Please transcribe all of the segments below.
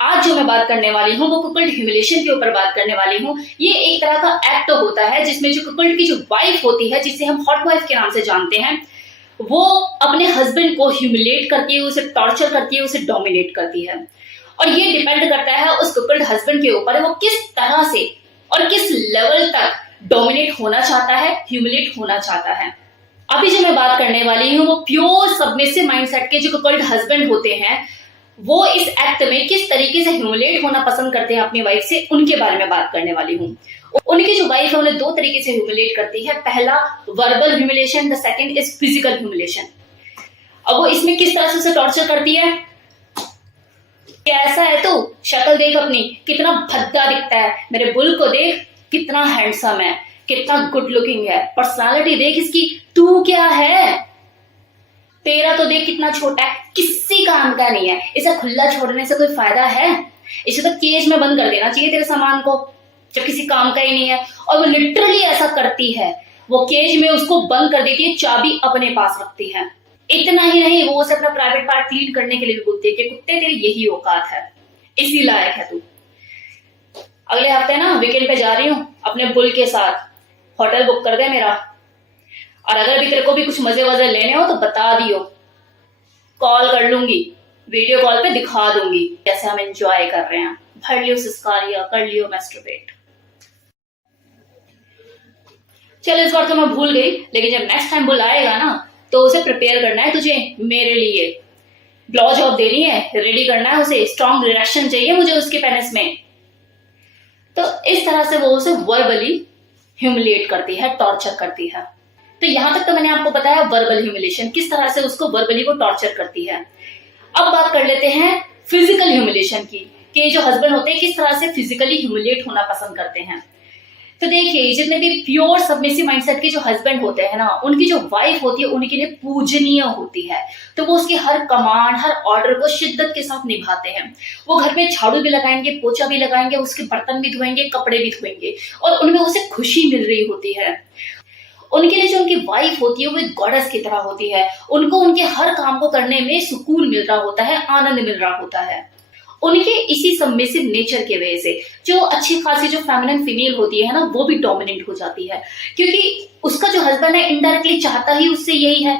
आज जो मैं बात करने वाली हूँ वो कुकल्ड ह्यूमिलेशन के ऊपर बात करने वाली हूँ। ये एक तरह का एक्ट होता है जिसमें जो कुकल्ड की जो वाइफ होती है, जिसे हम हॉट वाइफ के नाम से जानते हैं, वो अपने हस्बैंड को ह्यूमिलेट करती है, उसे टॉर्चर करती है, उसे डोमिनेट करती है। और ये डिपेंड करता है उस कुकल्ड हस्बैंड के ऊपर, वो किस तरह से और किस लेवल तक डोमिनेट होना चाहता है, ह्यूमिलेट होना चाहता है। अभी जो मैं बात करने वाली हूँ वो प्योर सबमिसिव माइंडसेट के जो कुकल्ड हस्बैंड होते हैं, वो इस एक्ट में किस तरीके से ह्यूमिलेट होना पसंद करते हैं अपनी वाइफ से, उनके बारे में बात करने वाली हूँ। उनकी जो वाइफ है उन्हें दो तरीके से ह्यूमिलेट करती है। पहला verbal humiliation, the second is physical humiliation. अब वो इसमें किस तरह से उसे टॉर्चर करती है, कैसा है तू, शक्ल देख अपनी, कितना भद्दा दिखता है, मेरे बुल को देख कितना हैंडसम है, कितना गुड लुकिंग है, पर्सनालिटी देख इसकी, तू क्या है, तेरा तो देख कितना छोटा है, किसी काम का नहीं है, इसे खुला छोड़ने से कोई फायदा है, इसे तो केज में बंद कर देना चाहिए तेरे सामान को, जब किसी काम का ही नहीं है। और वो लिटरली ऐसा करती है, वो केज में उसको बंद कर देती है, चाबी अपने पास रखती है। इतना ही नहीं, वो उसे अपना प्राइवेट पार्ट क्लीन करने के लिए भी बोलती है कि कुत्ते तेरी यही औकात है, इसी लायक है तू। अगले हफ्ते ना वीकेंड पे जा रही हूँ अपने बुल के साथ, होटल बुक कर दे मेरा, और अगर भी तेरे को भी कुछ मजे वजे लेने हो तो बता दियो, कॉल कर लूंगी, वीडियो कॉल पे दिखा दूंगी कैसे हम एंजॉय कर रहे हैं, भर लियो सिस्कारिया, कर लियो मैस्टरबेट। चल इस बार तो मैं भूल गई, लेकिन जब नेक्स्ट टाइम बुल आएगा ना तो उसे प्रिपेयर करना है तुझे मेरे लिए, ब्लो जॉब देनी है, रेडी करना है उसे, स्ट्रॉन्ग रिएक्शन चाहिए मुझे उसके पेनिस में। तो इस तरह से वो उसे वर्बली ह्यूमिलेट करती है, टॉर्चर करती है। तो यहां तक तो मैंने आपको बताया वर्बल ह्यूमिलेशन, किस तरह से उसको वर्बली वो टॉर्चर करती है। अब बात कर लेते हैं फिजिकल ह्यूमिलेशन की, कि जो हस्बैंड होते हैं किस तरह से फिजिकली ह्यूमिलेट होना पसंद करते हैं। तो देखिए, जितने भी प्योर सबमिसिव माइंडसेट के जो हस्बैंड होते हैं ना, उनकी जो वाइफ होती है उनके लिए पूजनीय होती है। तो वो उसकी हर कमांड, हर ऑर्डर को शिद्दत के साथ निभाते हैं। वो घर में झाड़ू भी लगाएंगे, पोछा भी लगाएंगे, उसके बर्तन भी धोएंगे, कपड़े भी धोएंगे, और उनमें उसे खुशी मिल रही होती है। उनके लिए जो उनकी वाइफ होती है वो एक गॉडेस की तरह होती है, उनको उनके हर काम को करने में सुकून मिल रहा होता है, आनंद मिल रहा होता है। उनके इसी सबमिसिव नेचर के वजह से जो अच्छी खासी जो फेमिनिन फीमेल होती है ना, वो भी डोमिनेंट हो जाती है, क्योंकि उसका जो हस्बैंड है इनडायरेक्टली चाहता ही उससे यही है।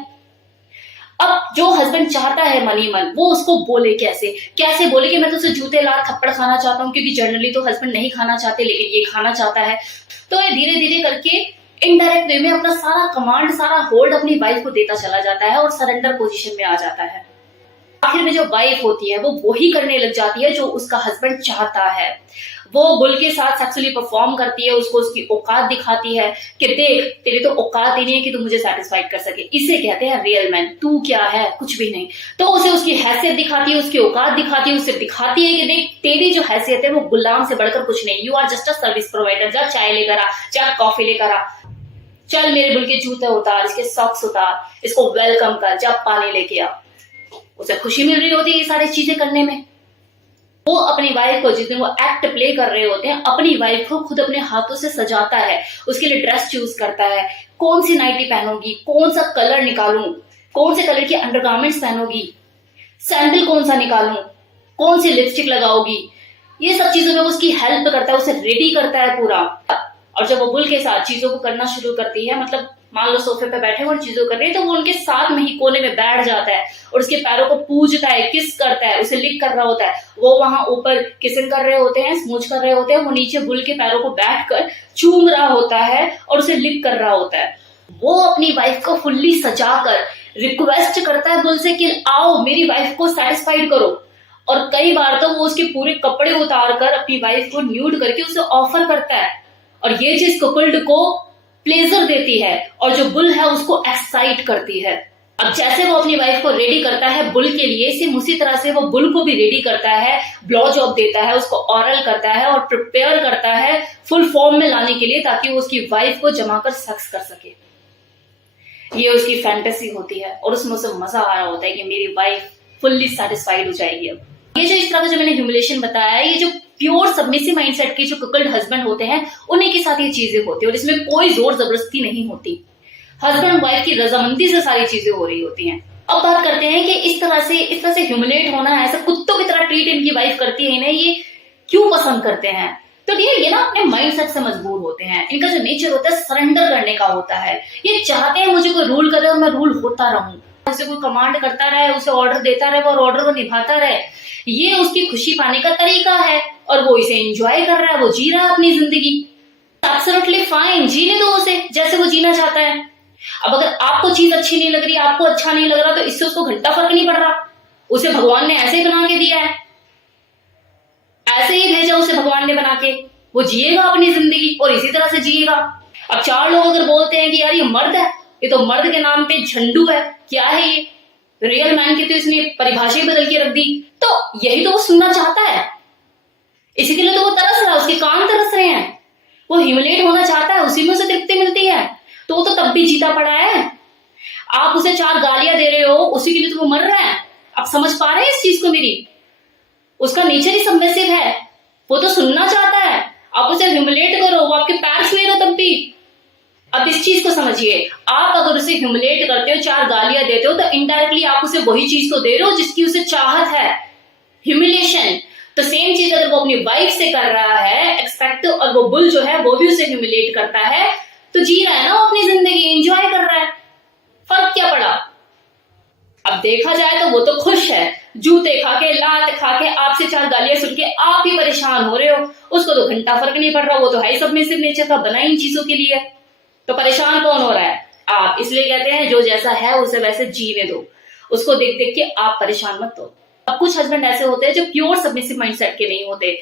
अब जो हस्बैंड चाहता है मनी मन, वो उसको बोले कैसे बोले कि मैं तो उसे जूते लात थप्पड़ खाना चाहता हूँ, क्योंकि जनरली तो हस्बैंड नहीं खाना चाहते, लेकिन ये खाना चाहता है। तो ये धीरे धीरे करके इनडायरेक्ट वे में अपना सारा कमांड, सारा होल्ड अपनी वाइफ को देता चला जाता है और सरेंडर पोजीशन में आ जाता है। आखिर में जो वाइफ होती है वो वही करने लग जाती है जो उसका हस्बैंड चाहता है। वो बुल के साथ सेक्सुअली परफॉर्म करती है, उसको उसकी औकात दिखाती है कि देख तेरी तो औकात ही नहीं है कि तू मुझे सेटिस्फाइड कर सके। इसे कहते हैं रियल मैन। तू क्या है, कुछ भी नहीं। तो उसे उसकी हैसियत दिखाती है, उसकी औकात दिखाती है, उसे दिखाती है कि देख तेरी जो हैसियत है वो गुलाम से बढ़कर कुछ नहीं, you are just a service provider. जा चाय लेकर आ, जा कॉफी लेकर आ, चल मेरे बुल के जूते उतार, इसके सॉक्स उतार, इसको वेलकम कर, जा पानी लेके आ। उसे खुशी मिल रही होती है ये सारी चीजें करने में। वो अपनी वाइफ को, जिस दिन वो एक्ट प्ले कर रहे होते हैं, अपनी वाइफ को खुद अपने हाथों से सजाता है, उसके लिए ड्रेस चूज करता है, कौन सी नाइटी पहनोगी, कौन सा कलर निकालूं, कौन से कलर की अंडरगारमेंट्स पहनोगी, सैंडल कौन सा निकालूं, कौन सी लिपस्टिक लगाओगी, ये सब चीजों में उसकी हेल्प करता है, उसे रेडी करता है पूरा। और जब वो बुल के साथ चीजों को करना शुरू करती है, मतलब मान लो सोफे पे बैठे और चीजों कर रही है, तो वो उनके साथ में ही कोने में बैठ जाता है और उसके पैरों को पूजता है, किस करता है, उसे लिक कर रहा होता है। वो वहां ऊपर किसिंग कर रहे होते हैं, स्मूच कर रहे होते हैं, वो नीचे बुल के पैरों को बैठकर चूम रहा होता है और उसे लिक कर रहा होता है। वो अपनी वाइफ को फुल्ली सजाकर रिक्वेस्ट करता है बुल से कि आओ मेरी वाइफ को सेटिस्फाइड करो। और कई बार तो वो उसके पूरे कपड़े उतार कर अपनी वाइफ को न्यूड करके उसे ऑफर करता है, और ये चीज कपल्ड को प्लेजर देती है और जो बुल है उसको एक्साइट करती है। अब जैसे वो अपनी वाइफ को रेडी करता है बुल के लिए, सेम उसी तरह से वो बुल को भी रेडी करता है, ब्लो जॉब देता है, उसको ऑरल करता है और प्रिपेयर करता है फुल फॉर्म में लाने के लिए, ताकि वो उसकी वाइफ को जमाकर सेक्स कर सके। ये उसकी फैंटेसी होती है और उसमें उसे मजा आ रहा होता है कि मेरी वाइफ फुल्ली सेटिस्फाइड हो जाएगी। अब ये जो इस तरह का जो मैंने ह्यूमिलेशन बताया है, ये जो प्योर सबमिसिव माइंडसेट के जो कुकल्ड हस्बैंड होते हैं उन्हीं के साथ ये चीजें होती है, और इसमें कोई जोर जबरदस्ती नहीं होती। हस्बैंड वाइफ की रजामंदी से सारी चीजें हो रही होती हैं। अब बात करते हैं कि इस तरह से ह्यूमिलेट होना, ऐसा कुत्तों की तरह ट्रीट इनकी वाइफ करती है इन्हें, ये क्यों पसंद करते हैं? तो ये ना अपने माइंडसेट से मजबूर होते हैं। इनका जो नेचर होता है सरेंडर करने का होता है। ये चाहते हैं मुझे कोई रूल करे और मैं रूल होता रहूं, उसे कोई कमांड करता रहे, उसे ऑर्डर देता रहे, वो ऑर्डर को निभाता रहे। ये उसकी खुशी पाने का तरीका है और वो इसे एंजॉय कर रहा है, वो जी रहा है अपनी जिंदगी। एब्सोल्युटली फाइन, जीने दो उसे जैसे वो जीना चाहता है। अब अगर आपको चीज अच्छी नहीं लग रही, आपको अच्छा नहीं लग रहा, तो इससे उसको घंटा फर्क नहीं पड़ रहा। उसे भगवान ने ऐसे ही बना के दिया है, ऐसे ही भेजा उसे भगवान ने बना के, वो जिएगा अपनी जिंदगी और इसी तरह से जिएगा। अब 4 लोग अगर बोलते हैं कि यार ये मर्द है, ये तो मर्द के नाम पे झंडू है, क्या है ये, रियल मैन की तो इसने परिभाषा ही बदल के रख दी, तो यही तो वो सुनना चाहता है, इसी के लिए तो वो तरस रहा है, उसके कान तरस रहे हैं। वो ह्यूमिलेट होना चाहता है, उसी में उसे तृप्ति मिलती है, तो वो तो तब भी जीता पड़ा है। आप उसे 4 गालियां दे रहे हो, उसी के लिए तो वो मर रहा है। आप समझ पा रहे हैं इस चीज को? मेरी उसका नेचर ही सबमिसिव है, वो तो सुनना चाहता है। आप उसे ह्यूमिलेट करो, वो आपके पैर छुएगा तब भी। अब इस चीज को समझिए, आप अगर उसे ह्यूमिलेट करते हो, 4 गालियां देते हो, तो इनडायरेक्टली आप उसे वही चीज को दे रहे हो जिसकी उसे चाहत है, ह्यूमिलेशन। तो सेम चीज अगर वो अपनी वाइफ से कर रहा है एक्सपेक्ट, और वो बुल जो है वो भी उसे ह्यूमिलेट करता है, तो जी रहा है ना अपनी जिंदगी, एंजॉय कर रहा है, फर्क क्या पड़ा? अब देखा जाए तो वो तो खुश है, जूते खा के, लात खा के, आपसे 4 गालियां सुन के आप ही परेशान हो रहे हो, उसको तो घंटा फर्क नहीं पड़ रहा, वो तो है ही सबमिसिव नेचर का, बना इन चीजों के लिए। तो परेशान कौन हो रहा है? आप। इसलिए कहते हैं जो जैसा है उसे वैसे जीने दो, उसको देख देख के आप परेशान मत हो। अब कुछ हस्बैंड ऐसे होते हैं जो प्योर सबमिसिव माइंडसेट के नहीं होते,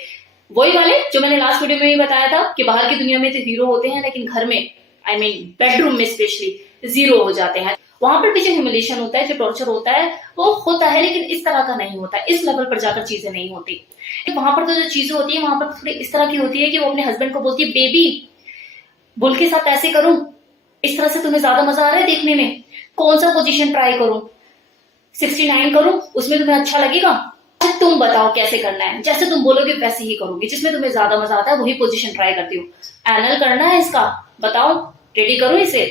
वही वाले जो मैंने लास्ट वीडियो में भी बताया था कि बाहर की दुनिया में तो हीरो होते हैं, लेकिन घर में, आई मीन बेडरूम में स्पेशली, जीरो हो जाते हैं। वहां पर भी जो ह्यूमिलेशन होता है, जो टॉर्चर होता है, वो होता है, लेकिन इस तरह का नहीं होता, इस लेवल पर जाकर चीजें नहीं होती। वहां पर तो जो चीजें होती है वहां पर थोड़ी इस तरह की होती है कि वो अपने हस्बैंड को बोलती है, बेबी बुल के साथ ऐसे करूं, इस तरह से तुम्हें ज्यादा मजा आ रहा है देखने में, कौन सा पोजीशन ट्राई करूं, 69 करूं, उसमें तुम्हें अच्छा लगेगा, तुम बताओ कैसे करना है, जैसे तुम बोलोगे वैसे ही करूंगी, जिसमें तुम्हें ज्यादा मजा आता है वही पोजीशन ट्राई करती हूँ, एनल करना है इसका, बताओ रेडी करो इसे।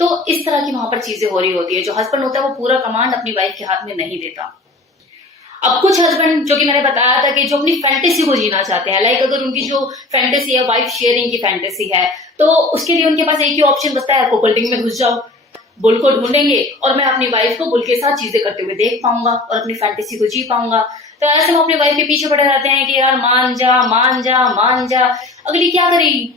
तो इस तरह की वहां पर चीजें हो रही होती है। जो हस्बैंड होता है वो पूरा कमांड अपनी वाइफ के हाथ में नहीं देता। अब कुछ हस्बैंड, जो कि मैंने बताया था कि जो अपनी फैंटेसी को जीना चाहते हैं, लाइक अगर उनकी जो फैंटेसी है वाइफ शेयरिंग की फैंटेसी है, तो उसके लिए उनके पास एक ही ऑप्शन बचता है, कोकल्डिंग में घुस जाओ, बुल को ढूंढेंगे और मैं अपनी वाइफ को बुल के साथ चीजें करते हुए देख पाऊंगा और अपनी फैंटेसी को जी पाऊंगा। तो ऐसे वो अपनी वाइफ के पीछे पड़े रहते हैं कि यार मान जा मान जा मान जा, अगली क्या करेगी,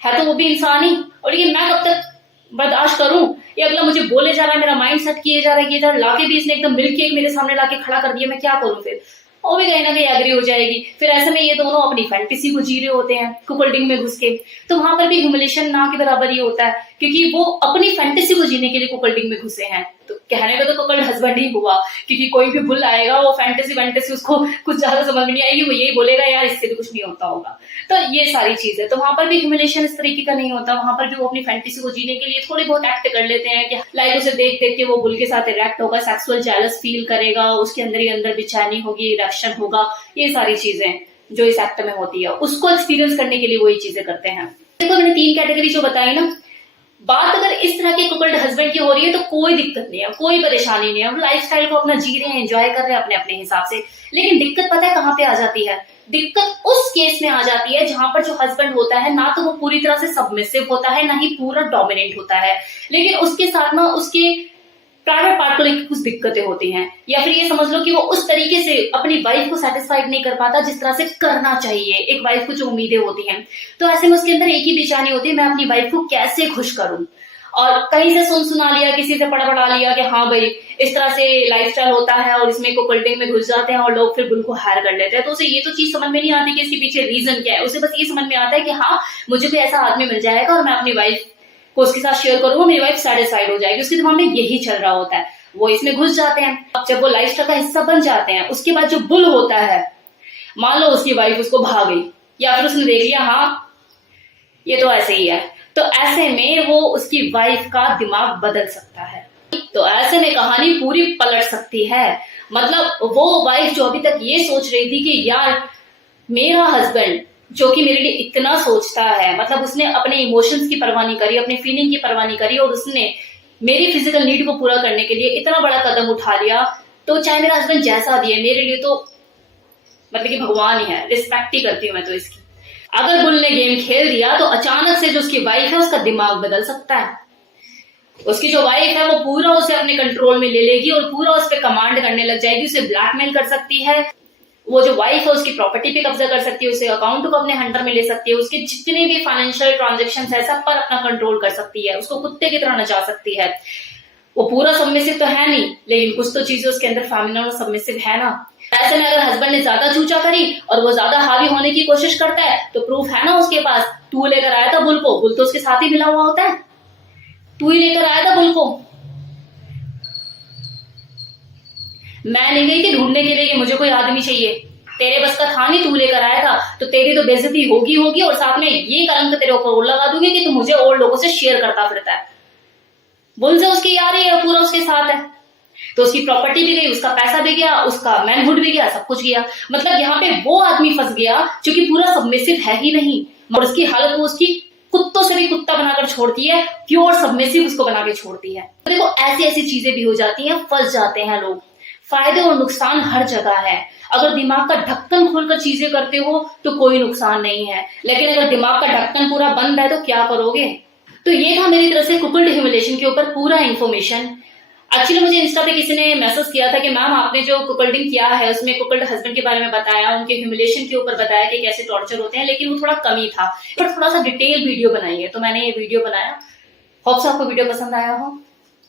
है तो वो भी इंसान ही, और ये मैं कब तक बर्दाश्त करूं, ये अगला मुझे बोले जा रहा है, मेरा माइंड सेट किए जा रहा है, कि लाके भी इसने एकदम मिल्क केक मेरे सामने लाके खड़ा कर दिया, मैं क्या करूं? फिर वो भी कहीं ना कहीं एग्री हो जाएगी। फिर ऐसे में ये दोनों अपनी फैंटेसी को जी रहे होते हैं कुकल्डिंग में घुस के। तो वहां पर भी ह्यूमिलेशन ना के बराबर ही होता है, क्योंकि वो अपनी फैंटेसी को जीने के लिए कुकल्डिंग में घुसे हैं। तो कहने में तो कुकल्ड हस्बैंड ही हुआ, क्योंकि कोई भी बुल आएगा वो फैंटेसी उसको कुछ ज्यादा समझ में नहीं आएगी, वो यही बोलेगा यार इससे भी कुछ नहीं होता होगा। तो ये सारी चीज है। तो वहां पर भी ह्यूमिलेशन इस तरीके का नहीं होता, वहां पर भी वो अपनी फैंटेसी को जीने के लिए थोड़ी बहुत एक्ट कर लेते हैं कि लाइक उसे देख देख के वो बुल के साथ रिएक्ट होगा, सेक्सुअल जेलस फील करेगा, उसके अंदर ही अंदर बेचैनी होगी, इरेक्शन होगा, ये सारी चीजें जो इस एक्ट में होती है उसको एक्सपीरियंस करने के लिए वही चीजें करते हैं। देखो मैंने 3 कैटेगरी जो बताई ना, बात अगर इस तरह के कुकल्ड हस्बैंड की हो रही है तो कोई दिक्कत नहीं है, कोई परेशानी नहीं है, हम लाइफस्टाइल को अपना जी रहे हैं, एंजॉय कर रहे हैं अपने अपने हिसाब से। लेकिन दिक्कत पता है कहाँ पे आ जाती है? दिक्कत उस केस में आ जाती है जहां पर जो हस्बैंड होता है ना तो वो पूरी तरह से सबमिसिव होता है, ना ही पूरा डोमिनेंट होता है, लेकिन उसके साथ ना उसके प्राइवेट पार्ट को लेकर कुछ दिक्कतें होती हैं, या फिर ये समझ लो कि वो उस तरीके से अपनी वाइफ को सेटिस्फाइड नहीं कर पाता जिस तरह से करना चाहिए एक वाइफ को जो उम्मीदें होती हैं। तो ऐसे में उसके अंदर एक ही बेचैनी होती है, मैं अपनी वाइफ को कैसे खुश करूं। और कहीं से सुना लिया, किसी से पढ़ा लिया कि हाँ भाई इस तरह से लाइफस्टाइल होता है और इसमें कुकल्डिंग में घुस जाते हैं और लोग फिर बुल को हायर कर लेते हैं। तो उसे ये तो चीज समझ में नहीं आती कि इसके पीछे रीजन क्या है, उसे बस ये समझ में आता है कि हाँ मुझे कोई ऐसा आदमी मिल जाएगा और मैं अपनी वाइफ को उसके साथ शेयर करूंगा, मेरी वाइफ सेटिस्फाइड हो जाएगी, उसके दिमाग में यही चल रहा होता है। वो इसमें घुस जाते हैं। अब जब वो लाइफस्टाइल का हिस्सा बन जाते हैं, उसके बाद जो बुल होता है, मान लो उसकी वाइफ उसको भाग गई या फिर उसने देख लिया हाँ ये तो ऐसे ही है, तो ऐसे में वो उसकी वाइफ का दिमाग बदल सकता है। तो ऐसे में कहानी पूरी पलट सकती है। मतलब वो वाइफ जो अभी तक ये सोच रही थी कि यार मेरा हस्बैंड जो कि मेरे लिए इतना सोचता है, मतलब उसने अपने इमोशंस की परवाह नहीं करी, अपने फीलिंग की परवाह नहीं करी, और उसने मेरी फिजिकल नीड को पूरा करने के लिए इतना बड़ा कदम उठा लिया, तो चाहे मेरा हस्बैंड जैसा भी है, मेरे लिए तो मतलब कि भगवान ही है, रिस्पेक्ट ही करती हूँ मैं तो इसकी। अगर बुल ने गेम खेल दिया तो अचानक से जो उसकी वाइफ है उसका दिमाग बदल सकता है। उसकी जो वाइफ है वो पूरा उसे अपने कंट्रोल में ले लेगी और पूरा उस पर कमांड करने लग जाएगी, उसे ब्लैकमेल कर सकती है। वो जो वाइफ है उसकी प्रॉपर्टी पे कब्जा कर सकती है, उसे अकाउंट को अपने हंटर में ले सकती है, उसके जितने भी फाइनेंशियल ट्रांजेक्शन है सब पर अपना कंट्रोल कर सकती है, उसको कुत्ते की तरह नचा सकती है। वो पूरा सबमिसिव तो है नहीं, लेकिन कुछ तो चीजें उसके अंदर फेमिनिन और सबमिसिव है ना। ऐसे में अगर हस्बैंड ने ज्यादा चूचा करी और वो ज्यादा हावी होने की कोशिश करता है तो प्रूफ है ना उसके पास। तू लेकर आया था बुल को, बुल तो उसके साथ ही मिला हुआ होता है, तू ही लेकर आया था बुल को। मैं नहीं गई थी ढूंढने के लिए कि मुझे कोई आदमी चाहिए, तेरे बस का था नहीं, तू लेकर आया था, तो तेरी तो बेइज्जती होगी और साथ में ये कलंक तेरे ऊपर और लगा दूंगी कि तू मुझे और लोगों से शेयर करता फिरता है। बुल से उसकी यारी है, पूरा उसके साथ है, तो उसकी प्रॉपर्टी भी गई, उसका पैसा भी गया, उसका मैनहुड भी गया, सब कुछ गया। मतलब यहाँ पे वो आदमी फंस गया जो कि पूरा सबमिसिव है ही नहीं, और उसकी हालत वो उसकी कुत्तों से भी कुत्ता बनाकर छोड़ती है, प्योर सबमिसिव उसको बना के छोड़ती है। तो देखो ऐसी ऐसी चीजें भी हो जाती हैं, फंस जाते हैं लोग। फायदे और नुकसान हर जगह है। अगर दिमाग का ढक्कन खोलकर चीजें करते हो तो कोई नुकसान नहीं है, लेकिन अगर दिमाग का ढक्कन पूरा बंद है तो क्या करोगे। तो ये था मेरी तरफ से कुकुल्ड ह्यूमिलेशन के ऊपर पूरा इन्फॉर्मेशन। एक्चुअली मुझे इंस्टा पे किसी ने मैसेज किया था कि मैम आपने जो कुकल्डिंग किया है उसमें कुकल्ड हस्बैंड के बारे में बताया, उनके ह्यूमिलेशन के ऊपर बताया कि कैसे टॉर्चर होते हैं, लेकिन वो थोड़ा कम ही था, पर थोड़ा सा डिटेल वीडियो बनाई है, तो मैंने ये वीडियो बनाया। होप्स आपको वीडियो पसंद आया हो।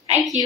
Thank you.